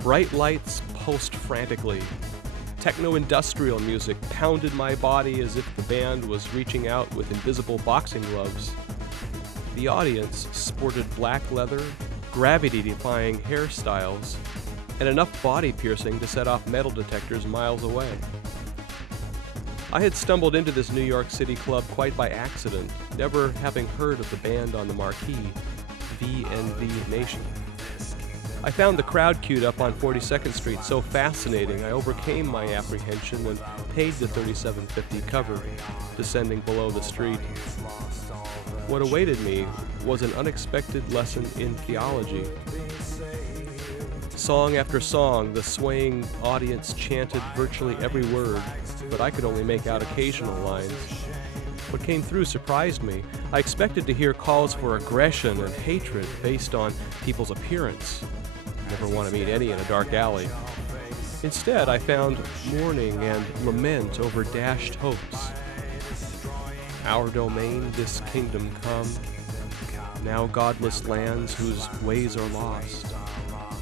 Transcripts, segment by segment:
Bright lights pulsed frantically. Techno-industrial music pounded my body as if the band was reaching out with invisible boxing gloves. The audience sported black leather, gravity-defying hairstyles, and enough body piercing to set off metal detectors miles away. I had stumbled into this New York City club quite by accident, never having heard of the band on the marquee, VNV Nation. I found the crowd queued up on 42nd Street so fascinating I overcame my apprehension and paid the $37.50 cover, descending below the street. What awaited me was an unexpected lesson in theology. Song after song, the swaying audience chanted virtually every word, but I could only make out occasional lines. What came through surprised me. I expected to hear calls for aggression and hatred based on people's appearance. Never want to meet any in a dark alley. Instead, I found mourning and lament over dashed hopes. Our domain, this kingdom come, now godless lands whose ways are lost.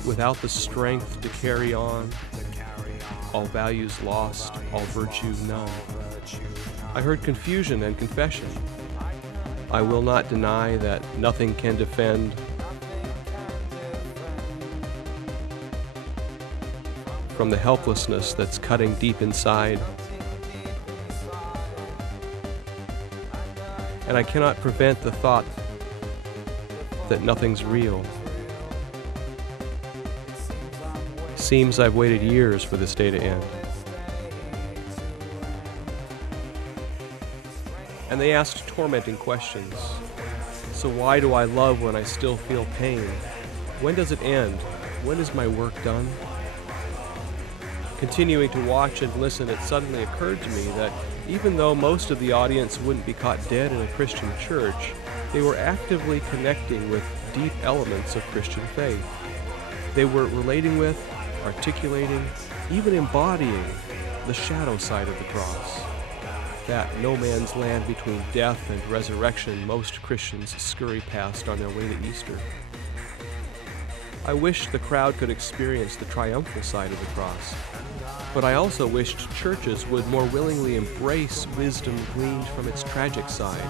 Without the strength to carry on, all values lost, all virtue none. I heard confusion and confession. I will not deny that nothing can defend from the helplessness that's cutting deep inside. And I cannot prevent the thought that nothing's real. Seems I've waited years for this day to end. And they asked tormenting questions. So why do I love when I still feel pain? When does it end? When is my work done? Continuing to watch and listen, it suddenly occurred to me that even though most of the audience wouldn't be caught dead in a Christian church, they were actively connecting with deep elements of Christian faith. They were relating with, articulating, even embodying the shadow side of the cross. That no man's land between death and resurrection most Christians scurry past on their way to Easter. I wished the crowd could experience the triumphal side of the cross, but I also wished churches would more willingly embrace wisdom gleaned from its tragic side.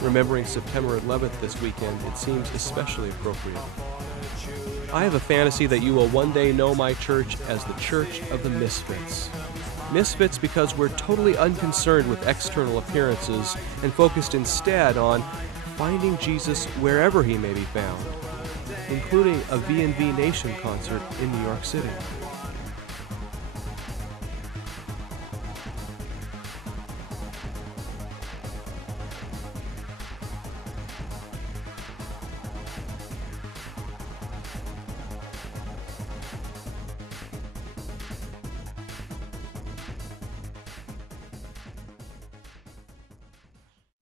Remembering September 11th this weekend, it seems especially appropriate. I have a fantasy that you will one day know my church as the Church of the Misfits. Misfits because we're totally unconcerned with external appearances and focused instead on finding Jesus wherever he may be found, including a VNV Nation concert in New York City.